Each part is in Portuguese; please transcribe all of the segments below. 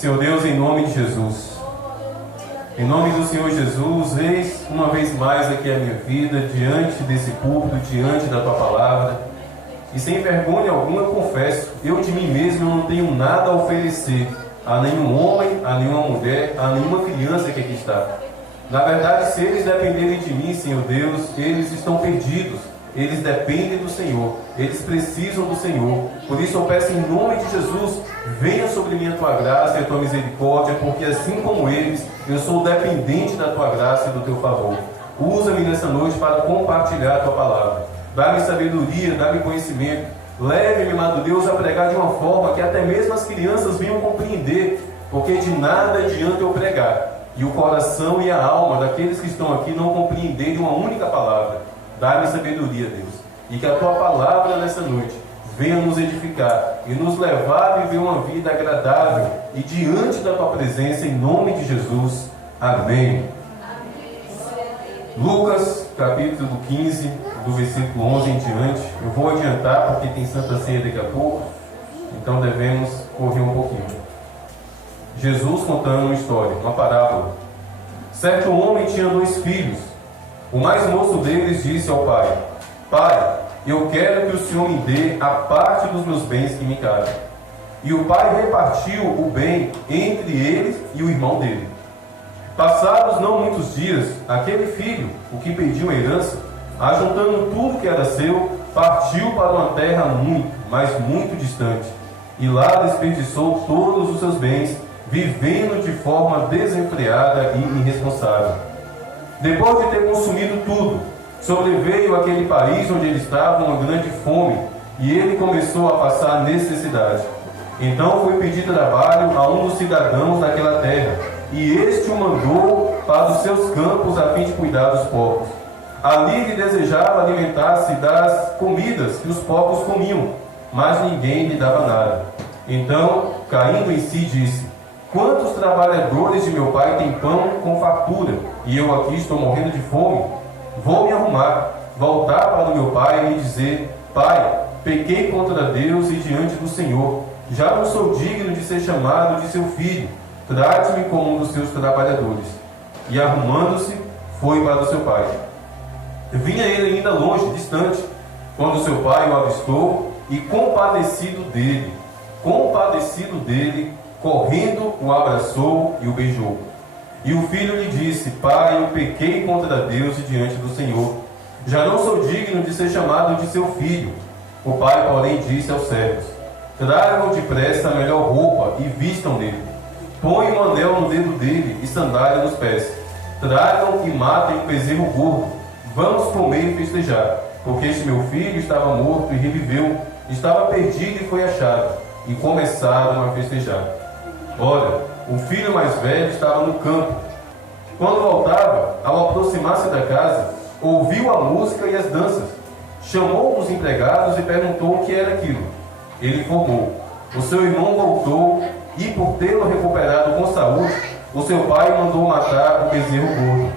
Senhor Deus, em nome de Jesus, em nome do Senhor Jesus, eis uma vez mais aqui a minha vida, diante desse púlpito, diante da Tua Palavra, e sem vergonha alguma confesso, eu de mim mesmo não tenho nada a oferecer a nenhum homem, a nenhuma mulher, a nenhuma criança que aqui está. Na verdade, se eles dependerem de mim, Senhor Deus, eles estão perdidos. Eles dependem do Senhor, eles precisam do Senhor. Por isso eu peço em nome de Jesus, venha sobre mim a Tua graça e a Tua misericórdia, porque assim como eles, eu sou dependente da Tua graça e do Teu favor. Usa-me nessa noite para compartilhar a Tua palavra. Dá-me sabedoria, dá-me conhecimento. Leve-me, amado Deus, a pregar de uma forma que até mesmo as crianças venham compreender, porque de nada adianta eu pregar e o coração e a alma daqueles que estão aqui não compreenderem uma única palavra. Dá-me sabedoria, Deus, e que a Tua palavra nessa noite venha nos edificar e nos levar a viver uma vida agradável e diante da Tua presença, em nome de Jesus. Amém. Lucas, capítulo 15, do versículo 11 em diante. Eu vou adiantar porque tem Santa Ceia daqui a pouco, então devemos correr um pouquinho. Jesus contando uma história, uma parábola. Certo homem tinha 2 filhos. O mais moço deles disse ao pai: Pai, eu quero que o Senhor me dê a parte dos meus bens que me cabem. E o pai repartiu o bem entre eles e o irmão dele. Passados não muitos dias, aquele filho, o que pediu a herança, ajuntando tudo que era seu, partiu para uma terra muito, mas muito distante. E lá desperdiçou todos os seus bens, vivendo de forma desenfreada e irresponsável. Depois de ter consumido tudo, sobreveio àquele país onde ele estava uma grande fome, e ele começou a passar necessidade. Então foi pedir trabalho a um dos cidadãos daquela terra, e este o mandou para os seus campos a fim de cuidar dos porcos. Ali ele desejava alimentar-se das comidas que os porcos comiam, mas ninguém lhe dava nada. Então, caindo em si, disse: Quantos trabalhadores de meu pai têm pão com fartura, e eu aqui estou morrendo de fome? Vou me arrumar, voltar para o meu pai e lhe dizer: Pai, pequei contra Deus e diante do Senhor. Já não sou digno de ser chamado de seu filho. Trate-me como um dos seus trabalhadores. E arrumando-se, foi para o seu pai. Vinha ele ainda longe, distante, quando seu pai o avistou e compadecido dele, correndo, o abraçou e o beijou. E o filho lhe disse: Pai, eu pequei contra Deus e diante do Senhor. Já não sou digno de ser chamado de seu filho. O pai, porém, disse aos servos: Tragam depressa a melhor roupa e vistam nele. Põe um anel no dedo dele e sandália nos pés. Tragam e matem um bezerro gordo. Vamos comer e festejar, porque este meu filho estava morto e reviveu, estava perdido e foi achado. E começaram a festejar. Ora, o filho mais velho estava no campo. Quando voltava, ao aproximar-se da casa, ouviu a música e as danças. Chamou os empregados e perguntou o que era aquilo. Ele informou: o seu irmão voltou e, por tê-lo recuperado com saúde, o seu pai mandou matar o bezerro gordo.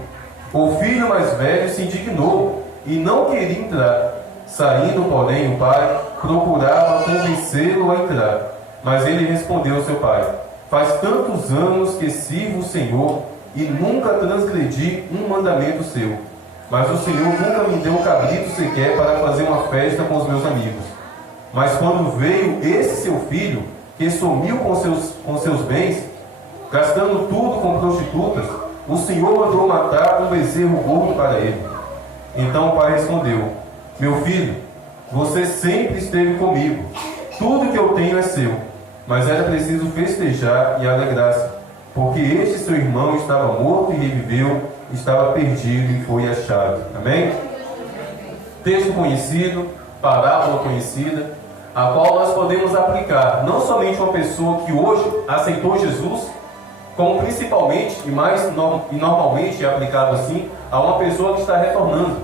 O filho mais velho se indignou e não queria entrar. Saindo, porém, o pai procurava convencê-lo a entrar. Mas ele respondeu ao seu pai: Faz tantos anos que sirvo o Senhor e nunca transgredi um mandamento seu. Mas o Senhor nunca me deu um cabrito sequer para fazer uma festa com os meus amigos. Mas quando veio esse seu filho, que sumiu com seus bens, gastando tudo com prostitutas, o Senhor mandou matar um bezerro gordo para ele. Então o pai respondeu: Meu filho, você sempre esteve comigo. Tudo que eu tenho é seu. Mas era preciso festejar e alegrar-se, porque este seu irmão estava morto e reviveu, estava perdido e foi achado. Amém? Texto conhecido, parábola conhecida, a qual nós podemos aplicar não somente uma pessoa que hoje aceitou Jesus, como principalmente e normalmente é aplicado assim a uma pessoa que está retornando,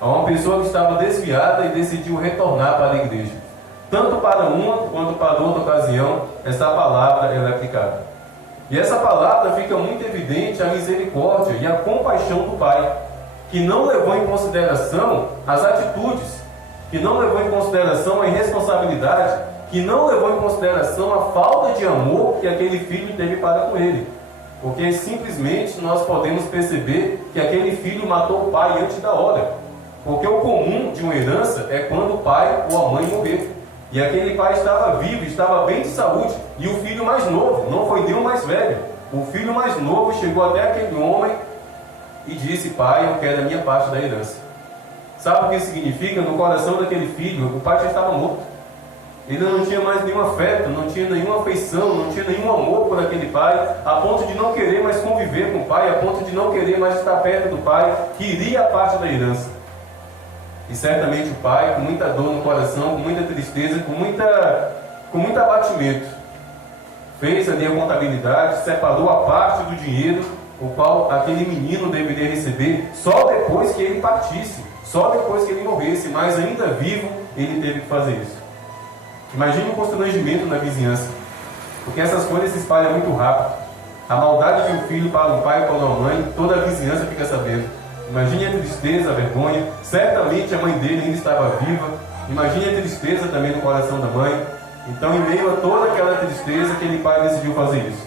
a uma pessoa que estava desviada e decidiu retornar para a igreja. Tanto para uma quanto para outra ocasião, essa palavra ela é aplicada. E essa palavra fica muito evidente a misericórdia e a compaixão do Pai, que não levou em consideração as atitudes, que não levou em consideração a irresponsabilidade que não levou em consideração a falta de amor que aquele filho teve para com ele. Porque simplesmente nós podemos perceber que aquele filho matou o pai antes da hora. Porque o comum de uma herança é quando o pai ou a mãe morrer. E aquele pai estava vivo, estava bem de saúde. E o filho mais novo, não foi nem o mais velho. O filho mais novo chegou até aquele homem e disse: pai, eu quero a minha parte da herança. Sabe o que significa? No coração daquele filho, o pai já estava morto. Ele não tinha mais nenhum afeto, não tinha nenhuma afeição, não tinha nenhum amor por aquele pai, a ponto de não querer mais conviver com o pai, a ponto de não querer mais estar perto do pai, queria a parte da herança. E certamente o pai, com muita dor no coração, com muita tristeza, com muito abatimento, fez ali a contabilidade, separou a parte do dinheiro, o qual aquele menino deveria receber só depois que ele partisse, só depois que ele morresse, mas ainda vivo ele teve que fazer isso. Imagine o constrangimento na vizinhança, porque essas coisas se espalham muito rápido. A maldade de um filho para um pai e para uma mãe, toda a vizinhança fica sabendo. Imagine a tristeza, a vergonha. Certamente a mãe dele ainda estava viva. Imagine a tristeza também no coração da mãe. Então, em meio a toda aquela tristeza, aquele pai decidiu fazer isso.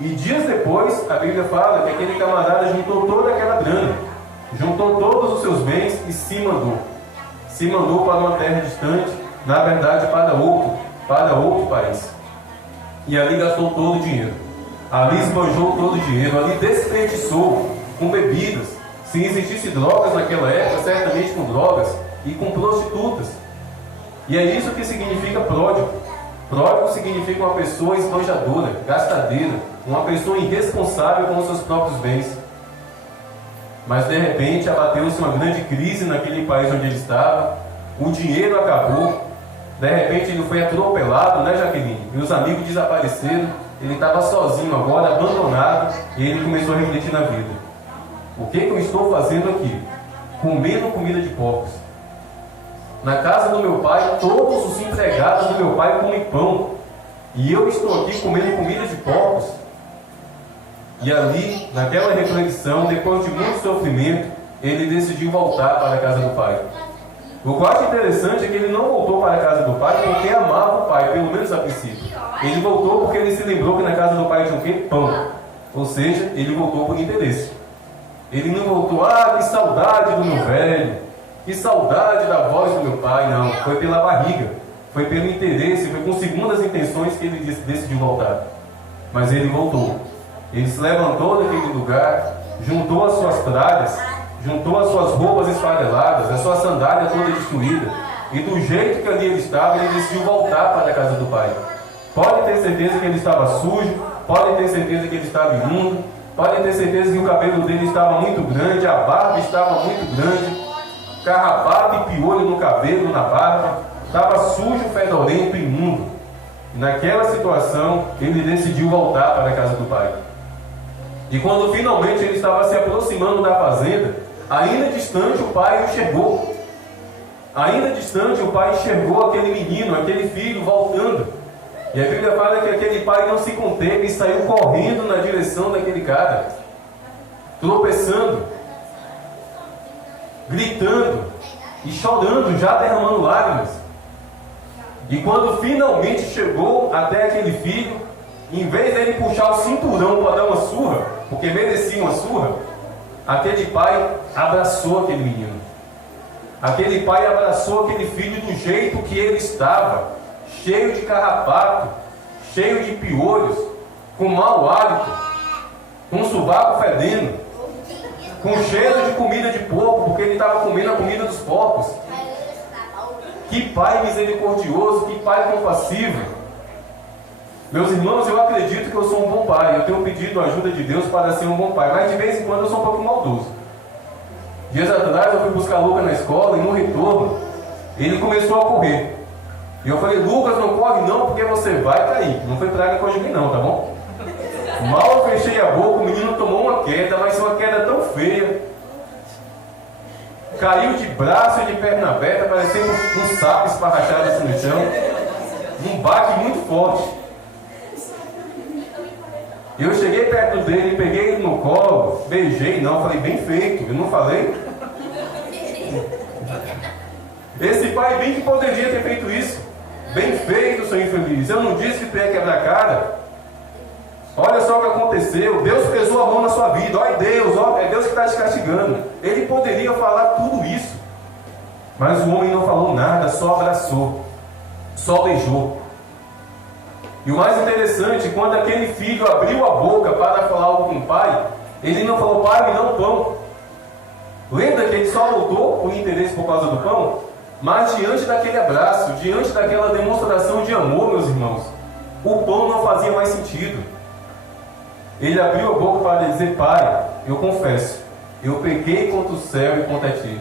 E dias depois, a Bíblia fala que aquele camarada juntou toda aquela grana, juntou todos os seus bens e se mandou. Se mandou para uma terra distante, na verdade para outro país. E ali gastou todo o dinheiro. Ali esbanjou todo o dinheiro, ali desperdiçou com bebidas. Se existisse drogas naquela época, certamente com drogas e com prostitutas. E é isso que significa pródigo. Pródigo significa uma pessoa esbanjadora, gastadeira, uma pessoa irresponsável com os seus próprios bens. Mas de repente abateu-se uma grande crise naquele país onde ele estava, o dinheiro acabou, de repente ele foi atropelado, né, Jaqueline? E os amigos desapareceram, ele estava sozinho agora, abandonado, e ele começou a refletir na vida. O que eu estou fazendo aqui? Comendo comida de porcos. Na casa do meu pai, todos os empregados do meu pai comem pão, e eu estou aqui comendo comida de porcos. E ali, naquela reflexão, depois de muito sofrimento, ele decidiu voltar para a casa do pai. O que eu acho interessante é que ele não voltou para a casa do pai porque amava o pai, pelo menos a princípio. Ele voltou porque ele se lembrou que na casa do pai tinha o quê? Pão. Ou seja, ele voltou por interesse. Ele não voltou: que saudade do meu velho, que saudade da voz do meu pai. Não, foi pela barriga, foi pelo interesse, foi com segundas intenções que ele decidiu voltar. Mas ele voltou. Ele se levantou daquele lugar, juntou as suas tralhas, juntou as suas roupas esfareladas, a sua sandália toda destruída, e do jeito que ali ele estava, ele decidiu voltar para a casa do pai. Pode ter certeza que ele estava sujo, pode ter certeza que ele estava imundo, pode ter certeza que o cabelo dele estava muito grande, a barba estava muito grande, carrapato e piolho no cabelo, na barba, estava sujo, fedorento, imundo. E naquela situação, ele decidiu voltar para a casa do pai. E quando finalmente ele estava se aproximando da fazenda, ainda distante o pai enxergou. Ainda distante o pai enxergou aquele menino, aquele filho voltando. E a Bíblia fala que aquele pai não se conteve e saiu correndo na direção daquele cara, tropeçando, gritando e chorando, já derramando lágrimas. E quando finalmente chegou até aquele filho, em vez dele puxar o cinturão para dar uma surra, porque merecia uma surra, aquele pai abraçou aquele menino. Aquele pai abraçou aquele filho do jeito que ele estava, cheio de carrapato, cheio de piolhos, com mau hálito, com sovaco fedendo, com cheiro de comida de porco, porque ele estava comendo a comida dos porcos. Que pai misericordioso, que pai compassivo. Meus irmãos, eu acredito que eu sou um bom pai. Eu tenho pedido a ajuda de Deus para ser um bom pai, mas de vez em quando eu sou um pouco maldoso. Dias atrás eu fui buscar o Lucas na escola e no retorno ele começou a correr. E eu falei: Lucas, não corre não, porque você vai cair. Não foi praga que eu joguei não, tá bom? Mal eu fechei a boca, o menino tomou uma queda, mas uma queda tão feia. Caiu de braço e de perna aberta, parecendo um sapo esparrachado assim no chão. Um baque muito forte. Eu cheguei perto dele, peguei ele no colo, beijei, não, falei: bem feito, eu não falei? Esse pai bem que poderia ter feito isso. Bem feito, seu infeliz. Eu não disse que tu ia quebrar a cara. Olha só o que aconteceu. Deus pesou a mão na sua vida. Olha Deus, é Deus que está te castigando. Ele poderia falar tudo isso. Mas o homem não falou nada, só abraçou. Só beijou. E o mais interessante, quando aquele filho abriu a boca para falar algo com o pai, ele não falou, pai, me dá um pão. Lembra que ele só voltou por interesse por causa do pão? Mas diante daquele abraço, diante daquela demonstração de amor, meus irmãos, o pão não fazia mais sentido. Ele abriu a boca para dizer, pai, eu confesso, eu pequei contra o céu e contra ti.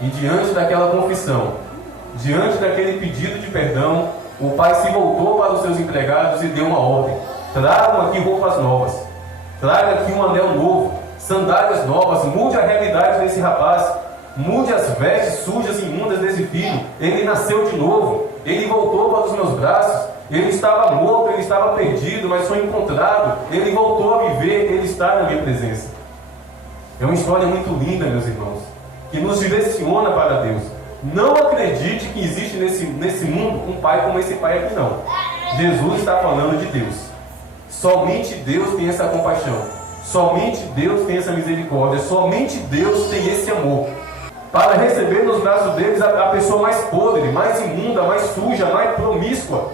E diante daquela confissão, diante daquele pedido de perdão, o pai se voltou para os seus empregados e deu uma ordem. Tragam aqui roupas novas. Traga aqui um anel novo. Sandálias novas. Mude a realidade desse rapaz. Mude as vestes sujas e imundas desse filho. Ele nasceu de novo. Ele voltou para os meus braços. Ele estava morto, ele estava perdido, mas foi encontrado. Ele voltou a viver. Ele está na minha presença. É uma história muito linda, meus irmãos, que nos direciona para Deus. Não acredite que existe nesse mundo um pai como esse pai aqui, não. Jesus está falando de Deus. Somente Deus tem essa compaixão. Somente Deus tem essa misericórdia. Somente Deus tem esse amor. Para receber nos braços deles a pessoa mais podre, mais imunda, mais suja, mais promíscua.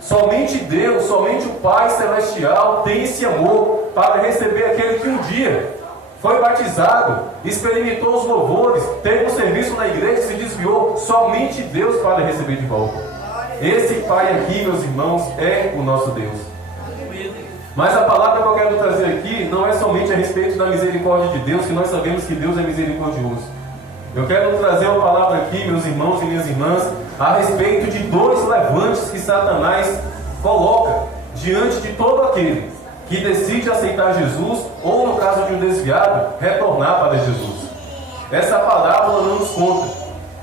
Somente Deus, somente o Pai Celestial tem esse amor para receber aquele que um dia foi batizado, experimentou os louvores, teve um serviço na igreja, se desviou. Somente Deus para receber de volta. Esse Pai aqui, meus irmãos, é o nosso Deus. Mas a palavra que eu quero trazer aqui não é somente a respeito da misericórdia de Deus, que nós sabemos que Deus é misericordioso. Eu quero trazer uma palavra aqui, meus irmãos e minhas irmãs, a respeito de dois levantes que Satanás coloca diante de todo aquele que decide aceitar Jesus, ou no caso de um desviado, retornar para Jesus. Essa parábola não nos conta.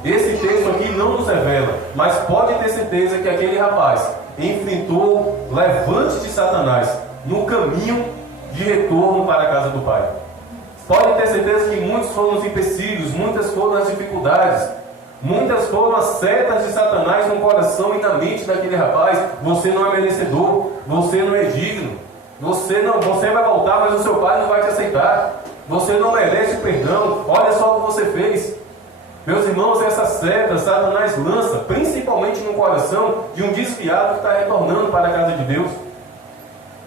Esse texto aqui não nos revela, mas pode ter certeza que aquele rapaz enfrentou levantes de Satanás no caminho de retorno para a casa do Pai. Pode ter certeza que muitos foram os empecilhos, muitas foram as dificuldades, muitas foram as setas de Satanás no coração e na mente daquele rapaz. Você não é merecedor, você não é digno. Você vai voltar, mas o seu pai não vai te aceitar. Você não merece o perdão. Olha só o que você fez. Meus irmãos, essa seta Satanás lança principalmente no coração de um desviado que está retornando para a casa de Deus.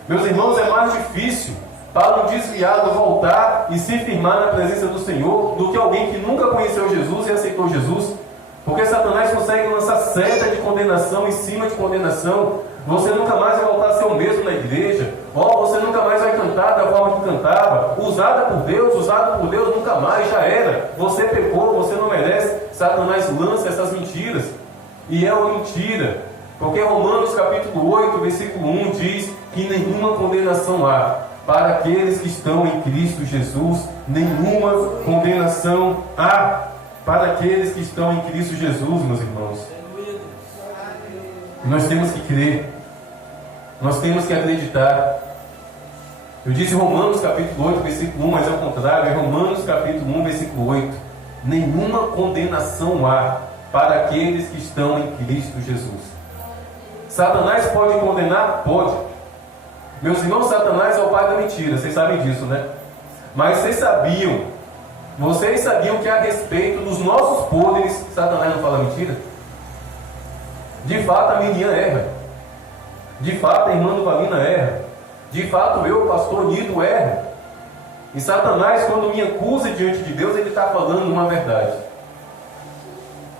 Meus irmãos, é mais difícil para um desviado voltar e se firmar na presença do Senhor do que alguém que nunca conheceu Jesus e aceitou Jesus. Porque Satanás consegue lançar seta de condenação em cima de condenação. Você nunca mais vai voltar a ser o mesmo na igreja. Você nunca mais vai cantar da forma que cantava. Usado por Deus, nunca mais, já era. Você pecou, você não merece. Satanás lança essas mentiras. E é uma mentira. Porque Romanos capítulo 8, versículo 1 diz que nenhuma condenação há para aqueles que estão em Cristo Jesus. Nenhuma condenação há para aqueles que estão em Cristo Jesus, meus irmãos. Nós temos que crer. Nós temos que acreditar. Eu disse Romanos capítulo 8, versículo 1, mas é o contrário, é Romanos capítulo 1, versículo 8. Nenhuma condenação há para aqueles que estão em Cristo Jesus. Satanás pode condenar? Pode. Meus irmãos, Satanás é o pai da mentira, vocês sabem disso, né? Mas vocês sabiam que a respeito dos nossos poderes, Satanás não fala mentira? De fato a Miriam erra. De fato a irmã Valina erra. De fato eu, pastor Nido, erro. E Satanás, quando me acusa diante de Deus, ele está falando uma verdade.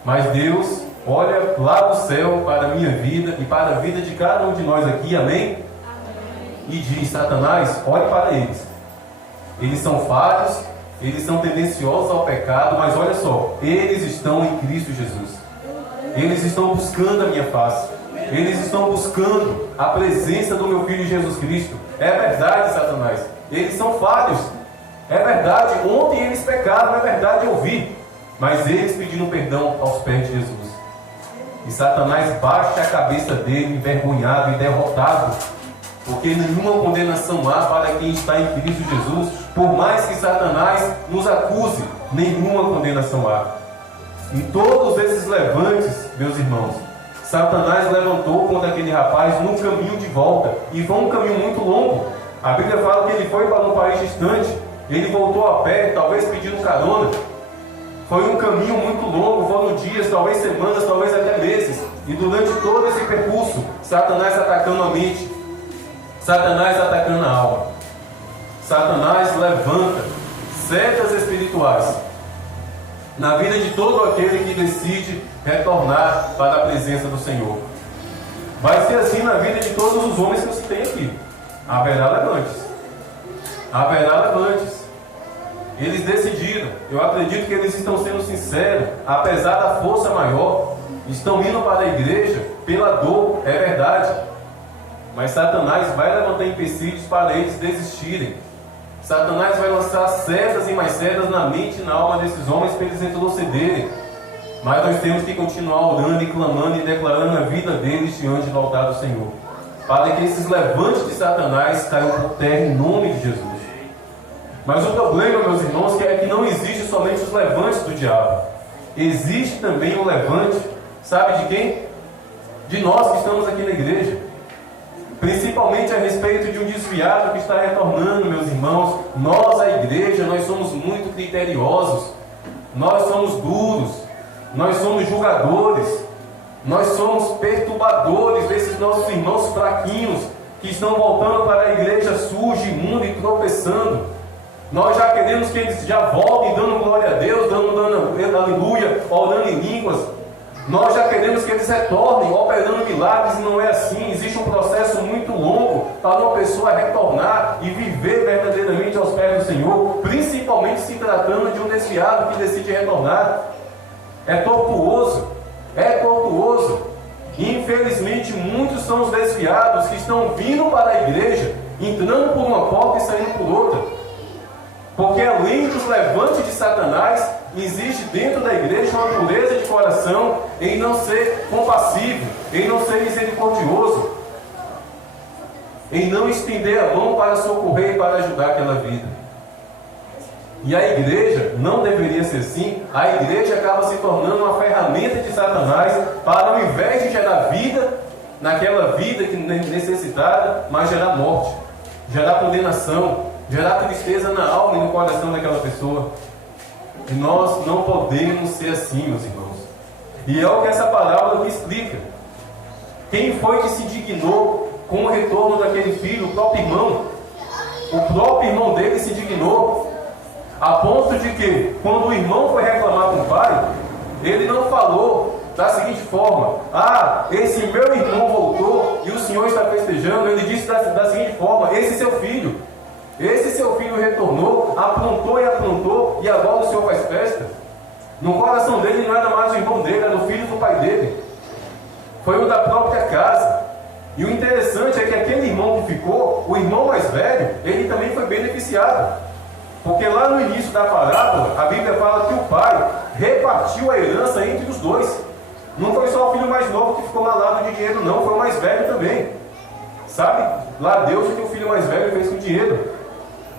Mas Deus olha lá do céu para a minha vida e para a vida de cada um de nós aqui, amém? E diz, Satanás, olhe para eles. Eles são falhos, eles são tendenciosos ao pecado, mas olha só, eles estão em Cristo Jesus. Eles estão buscando a minha face. Eles estão buscando a presença do meu Filho Jesus Cristo. É verdade, Satanás. Eles são falhos. É verdade, ontem eles pecaram, é verdade, eu vi. Mas eles pediram perdão aos pés de Jesus. E Satanás baixa a cabeça dele, envergonhado e derrotado. Porque nenhuma condenação há para quem está em Cristo Jesus. Por mais que Satanás nos acuse, nenhuma condenação há. Em todos esses levantes, meus irmãos, Satanás levantou contra aquele rapaz no caminho de volta. E foi um caminho muito longo. A Bíblia fala que ele foi para um país distante. Ele voltou a pé, talvez pedindo carona. Foi um caminho muito longo, foram dias, talvez semanas, talvez até meses. E durante todo esse percurso, Satanás atacando a mente, Satanás atacando a alma. Satanás levanta setas espirituais na vida de todo aquele que decide retornar para a presença do Senhor. Vai ser assim na vida de todos os homens que eu citei aqui. Haverá levantes. Haverá levantes. Eles decidiram. Eu acredito que eles estão sendo sinceros, apesar da força maior. Estão indo para a igreja pela dor, é verdade. Mas Satanás vai levantar empecilhos para eles desistirem. Satanás vai lançar setas e mais setas na mente e na alma desses homens para eles retrocederem. Mas nós temos que continuar orando e clamando e declarando a vida deles diante do altar do Senhor, para que esses levantes de Satanás caiam por terra em nome de Jesus. Mas o problema, meus irmãos, é que não existe somente os levantes do diabo. Existe também o levante, sabe de quem? De nós que estamos aqui na igreja. Principalmente a respeito de um desviado que está retornando, meus irmãos. Nós, a igreja, nós somos muito criteriosos. Nós somos duros. Nós somos julgadores. Nós somos perturbadores desses nossos irmãos fraquinhos que estão voltando para a igreja suja, imunda e tropeçando. Nós já queremos que eles já voltem dando glória a Deus, dando aleluia, orando em línguas. Nós já queremos que eles retornem, operando milagres, e não é assim. Existe um processo muito longo para uma pessoa retornar e viver verdadeiramente aos pés do Senhor, principalmente se tratando de um desviado que decide retornar. É tortuoso, é tortuoso. E infelizmente muitos são os desviados que estão vindo para a igreja, entrando por uma porta e saindo por outra. Porque além dos levantes de Satanás, existe dentro da igreja uma dureza de coração em não ser compassivo, em não ser misericordioso, em não estender a mão para socorrer e para ajudar aquela vida. E a igreja não deveria ser assim. A igreja acaba se tornando uma ferramenta de Satanás para, ao invés de gerar vida naquela vida que necessitada, mas gerar morte, gerar condenação, gerar tristeza na alma e no coração daquela pessoa. E nós não podemos ser assim, meus irmãos. E é o que essa parábola aqui explica. Quem foi que se dignou com o retorno daquele filho? O próprio irmão. O próprio irmão dele se dignou, a ponto de que, quando o irmão foi reclamar com o pai, ele não falou da seguinte forma: ah, esse meu irmão voltou e o senhor está festejando. Ele disse da seguinte forma: esse seu filho retornou, aprontou e agora o senhor faz festa. No coração dele não era mais o irmão dele, era o filho do pai dele. Foi o da própria casa. E o interessante é que aquele irmão que ficou, o irmão mais velho, ele também foi beneficiado. Porque lá no início da parábola, a Bíblia fala que o pai repartiu a herança entre os dois. Não foi só o filho mais novo que ficou malado de dinheiro, não, foi o mais velho também. Sabe? Lá Deus o que o filho mais velho fez com o dinheiro.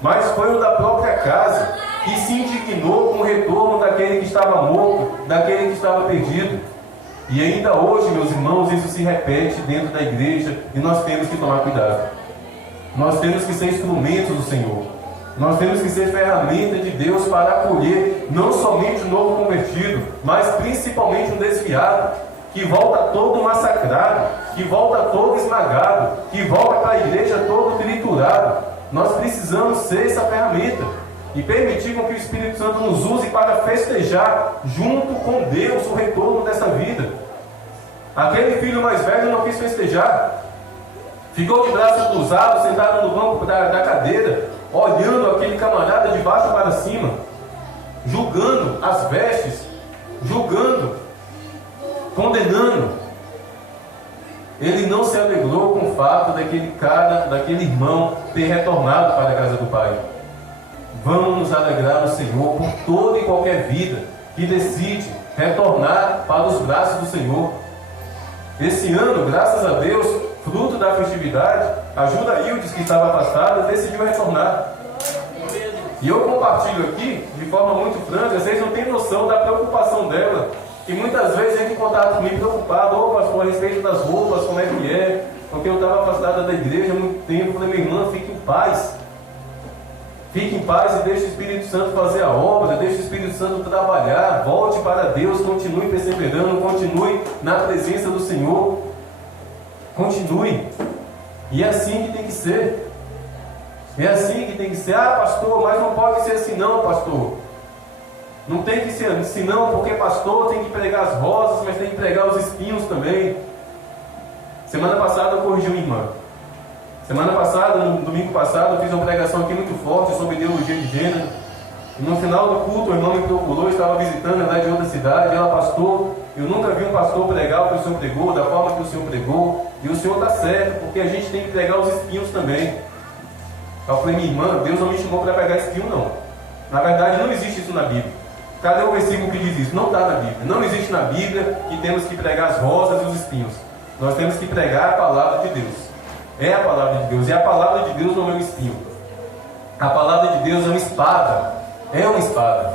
Mas foi o da própria casa que se indignou com o retorno daquele que estava morto, daquele que estava perdido. E ainda hoje, meus irmãos, isso se repete dentro da igreja e nós temos que tomar cuidado. Nós temos que ser instrumentos do Senhor. Nós temos que ser ferramenta de Deus para acolher não somente o novo convertido, mas principalmente um desviado, que volta todo massacrado, que volta todo esmagado, que volta para a igreja todo triturado. Nós precisamos ser essa ferramenta e permitir com que o Espírito Santo nos use para festejar junto com Deus o retorno dessa vida. Aquele filho mais velho não quis festejar, ficou de braços cruzados, sentado no banco da cadeira, olhando aquele camarada de baixo para cima, julgando as vestes, julgando, condenando. Ele não se alegrou com o fato daquele irmão ter retornado para a casa do pai. Vamos nos alegrar no Senhor por toda e qualquer vida que decide retornar para os braços do Senhor. Esse ano, graças a Deus, fruto da festividade, a Judaildes, que estava afastada, decidiu retornar. E eu compartilho aqui, de forma muito franca, vocês não têm noção da preocupação dela, que muitas vezes entra em contato comigo preocupado, pastor, a respeito das roupas, como é que é, porque eu estava afastada da igreja há muito tempo. Eu falei, minha irmã, fique em paz. Fique em paz e deixe o Espírito Santo fazer a obra, deixe o Espírito Santo trabalhar, volte para Deus, continue perseverando, continue na presença do Senhor. Continue. E é assim que tem que ser. É assim que tem que ser. Ah, pastor, mas não pode ser assim não, pastor. Não tem que ser assim não, porque pastor tem que pregar as rosas, mas tem que pregar os espinhos também. Semana passada eu corrigi uma irmã. Semana passada, no domingo passado, eu fiz uma pregação aqui muito forte sobre ideologia de gênero. E no final do culto, o irmão me procurou, estava visitando, ela é de outra cidade. Ela, pastor, eu nunca vi um pastor pregar o que o senhor pregou, da forma que o senhor pregou. E o senhor está certo, porque a gente tem que pregar os espinhos também. Eu falei, minha irmã, Deus não me chamou para pregar espinho, não. Na verdade, não existe isso na Bíblia. Cadê o versículo que diz isso? Não está na Bíblia. Não existe na Bíblia que temos que pregar as rosas e os espinhos. Nós temos que pregar a palavra de Deus. É a palavra de Deus. E a palavra de Deus não é um espinho. A palavra de Deus é uma espada. É uma espada.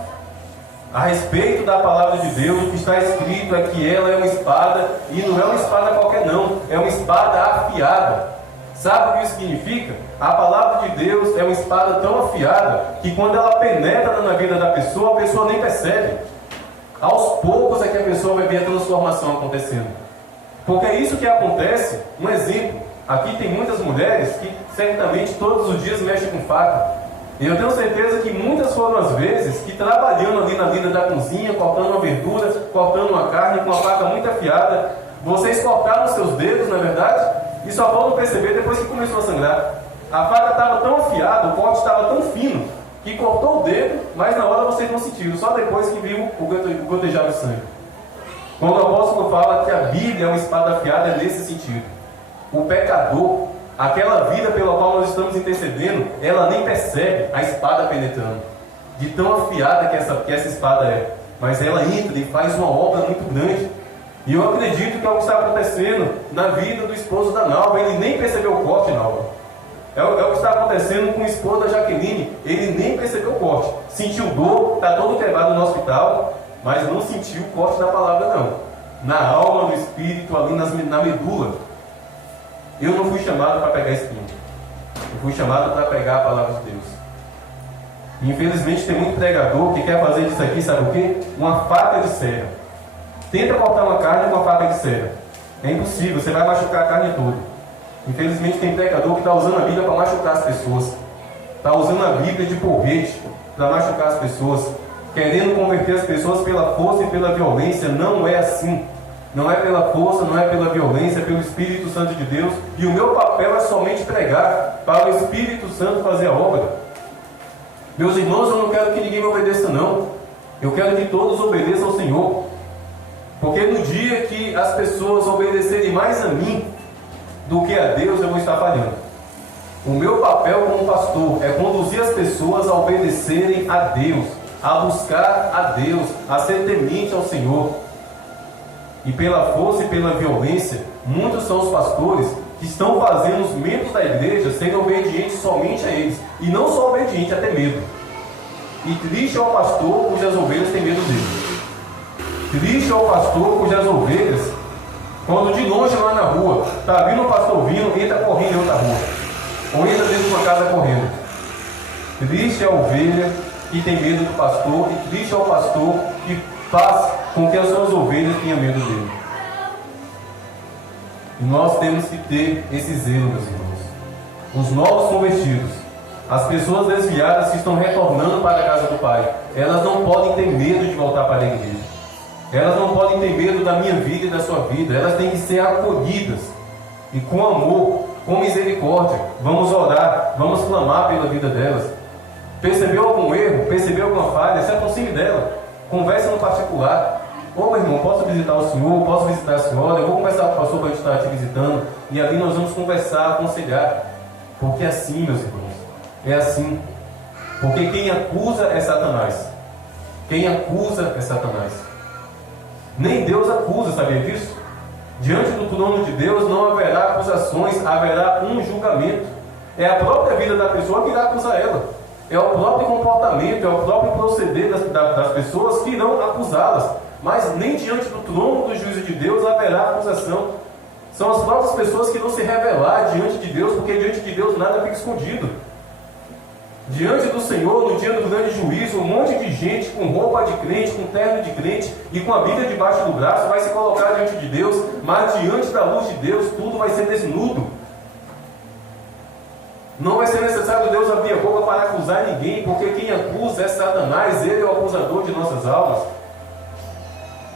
A respeito da palavra de Deus, o que está escrito é que ela é uma espada. E não é uma espada qualquer não. É uma espada afiada. Sabe o que isso significa? A palavra de Deus é uma espada tão afiada que quando ela penetra na vida da pessoa, a pessoa nem percebe. Aos poucos é que a pessoa vai ver a transformação acontecendo. Porque é isso que acontece. Um exemplo. Aqui tem muitas mulheres que certamente todos os dias mexem com faca. E eu tenho certeza que muitas foram as vezes que trabalhando ali na vida da cozinha, cortando uma verdura, cortando uma carne com uma faca muito afiada, vocês cortaram seus dedos, não é verdade? E só vão perceber depois que começou a sangrar. A faca estava tão afiada, o corte estava tão fino, que cortou o dedo, mas na hora vocês não sentiram, só depois que viu o gotejar de sangue. Quando o apóstolo fala que a Bíblia é uma espada afiada, é nesse sentido. O pecador, aquela vida pela qual nós estamos intercedendo, ela nem percebe a espada penetrando, de tão afiada que essa espada é. Mas ela entra e faz uma obra muito grande. E eu acredito que é o que está acontecendo na vida do esposo da Nalva. Ele nem percebeu o corte, Nalva. É o que está acontecendo com o esposo da Jaqueline. Ele nem percebeu o corte. Sentiu dor, está todo quebrado no hospital, mas não sentiu o corte da palavra não. Na alma, no espírito, ali na medula. Eu não fui chamado para pegar espinho. Eu fui chamado para pegar a palavra de Deus. E, infelizmente tem muito pregador que quer fazer disso aqui, sabe o quê? Uma faca de serra. Tenta cortar uma carne com uma faca de serra. É impossível, você vai machucar a carne toda. Infelizmente tem pregador que está usando a Bíblia para machucar as pessoas. Está usando a Bíblia de porrete para machucar as pessoas. Querendo converter as pessoas pela força e pela violência. Não é assim. Não é pela força, não é pela violência, é pelo Espírito Santo de Deus. E o meu papel é somente pregar, para o Espírito Santo fazer a obra. Meus irmãos, eu não quero que ninguém me obedeça não. Eu quero que todos obedeçam ao Senhor. Porque no dia que as pessoas obedecerem mais a mim do que a Deus, eu vou estar falhando. O meu papel como pastor é conduzir as pessoas a obedecerem a Deus, a buscar a Deus, a ser temente ao Senhor. E pela força e pela violência, muitos são os pastores que estão fazendo os membros da igreja serem obedientes somente a eles. E não só obedientes, até medo. E triste é o pastor cujas ovelhas têm medo dele. Triste é o pastor cujas ovelhas, quando de longe lá na rua, está vindo um pastor vindo, entra correndo em outra rua. Ou entra dentro de uma casa correndo. Triste é a ovelha que tem medo do pastor, e triste é o pastor que faz com que as suas ovelhas tenham medo dele. E nós temos que ter esse zelo, meus irmãos. Os novos convertidos, as pessoas desviadas que estão retornando para a casa do Pai, elas não podem ter medo de voltar para a igreja. Elas não podem ter medo da minha vida e da sua vida. Elas têm que ser acolhidas. E com amor, com misericórdia, vamos orar, vamos clamar pela vida delas. Percebeu algum erro? Percebeu alguma falha? Se aproxime dela. Converse no particular. Ô meu irmão, posso visitar o senhor? Posso visitar a senhora? Eu vou conversar com o pastor para a gente estar te visitando. E ali nós vamos conversar, aconselhar. Porque é assim, meus irmãos. É assim. Porque quem acusa é Satanás. Quem acusa é Satanás. Nem Deus acusa, sabia disso? Diante do trono de Deus não haverá acusações, haverá um julgamento. É a própria vida da pessoa que irá acusar ela. é o próprio comportamento, é o próprio proceder das pessoas que irão acusá-las. Mas nem diante do trono do juízo de Deus haverá acusação. São as próprias pessoas que vão se revelar diante de Deus, porque diante de Deus nada fica escondido. Diante do Senhor, no dia do grande juízo, um monte de gente com roupa de crente, com terno de crente e com a Bíblia debaixo do braço vai se colocar diante de Deus, mas diante da luz de Deus tudo vai ser desnudo. Não vai ser necessário Deus abrir a boca para acusar ninguém, porque quem acusa é Satanás, ele é o acusador de nossas almas.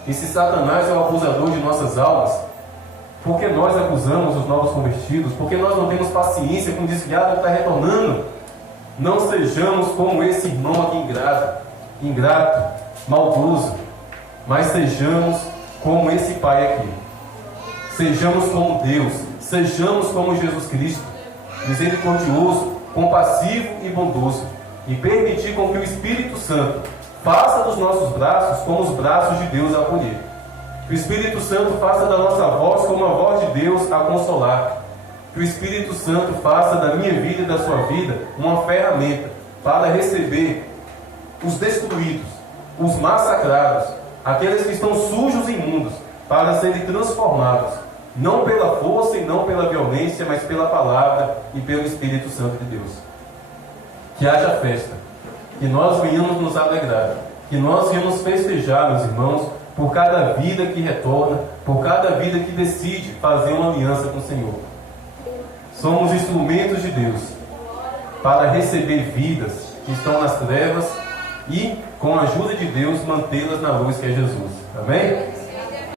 E se Satanás é o acusador de nossas almas, por que nós acusamos os novos convertidos? Por que nós não temos paciência com o desviado que está retornando? Não sejamos como esse irmão aqui ingrato, maldoso, mas sejamos como esse pai aqui. Sejamos como Deus, sejamos como Jesus Cristo, misericordioso, compassivo e bondoso, e permitir com que o Espírito Santo faça dos nossos braços como os braços de Deus a acolher. Que o Espírito Santo faça da nossa voz como a voz de Deus a consolar. Que o Espírito Santo faça da minha vida e da sua vida uma ferramenta para receber os destruídos, os massacrados, aqueles que estão sujos e imundos, para serem transformados, não pela força e não pela violência, mas pela palavra e pelo Espírito Santo de Deus. Que haja festa, que nós venhamos nos alegrar, que nós venhamos festejar, meus irmãos, por cada vida que retorna, por cada vida que decide fazer uma aliança com o Senhor. Somos instrumentos de Deus para receber vidas que estão nas trevas e, com a ajuda de Deus, mantê-las na luz que é Jesus. Amém?